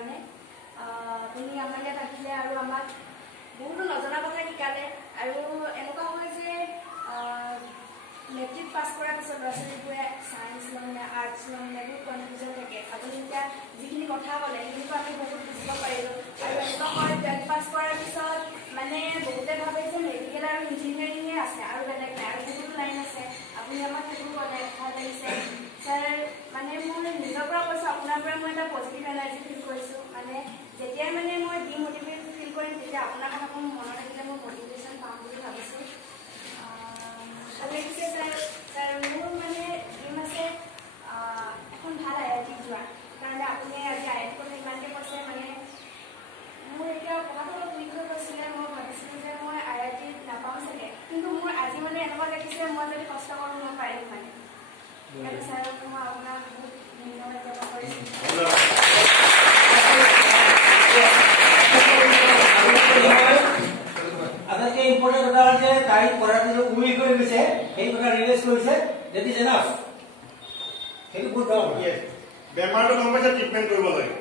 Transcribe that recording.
কাৰণে আপুনি আমাৰ ইয়াত আহিলে আৰু আমাক বহুতো নজনা কথা শিকালে আৰু এনেকুৱা হয় যে মেট্ৰিক পাছ কৰাৰ পিছত ল'ৰা ছোৱালীবোৰে ছায়েন্স ল'ম নে আৰ্টছ ল'ম নে বহুত কনফিউজন থাকে আপুনি এতিয়া যিখিনি কথা ক'লে সেইখিনিতো আমি বহুত বুজিব পাৰিলোঁ আৰু এনেকুৱা হয় 12 পাছ কৰাৰ পিছত মানে বহুতে ভাবে যে মেডিকেল আৰু ইঞ্জিনিয়াৰিঙে আছে আৰু বেলেগ নাই আৰু বহুতো লাইন আছে আপুনি আমাক সেইবোৰ ক'লে ভাল লাগিছে ছাৰ মানে মোৰ নিজৰ পৰা কৈছোঁ আপোনাৰ পৰা মই এটা পজিটিভ এনাৰ্জি ফিল কৰিছোঁ মানে যেতিয়াই মানে মই ডিম'টিভেট ফিল কৰিম তেতিয়া আপোনাৰ কথাবোৰ মনত ৰাখিলে মই মটিভেশ্যন পাম বুলি ভাবিছোঁ ভাল লাগিছে ছাৰ মোৰ মানে ড্ৰিম আছে এখন ভাল IIT যোৱা কাৰণে আপুনি আজি IIT কথা ইমানকৈ কৈছে মানে মোৰ এতিয়া পঢ়াটো অলপ উইক হৈ গৈছিলে মই ভাবিছিলোঁ যে মই IIT নাপাম চাগে কিন্তু মোৰ আজি মানে এনেকুৱা লাগিছে মই যদি কষ্ট কৰোঁ মই পাৰিম মানে সেইকাৰণে ছাৰ মই আপোনাক বহুত ধন্যবাদ জ্ঞাপন কৰিছোঁ আটাইতকৈ ইম্পৰ্টেণ্ট কথা হ'ল যে তাই পঢ়াটো উইক হৈ গৈছে সেই কথা ৰিয়েলাইজ কৰিছে ডেট ইজ এনাফ সেইটো বহুত বেমাৰটো গম পাইছে ট্ৰিটমেণ্ট কৰিব লাগে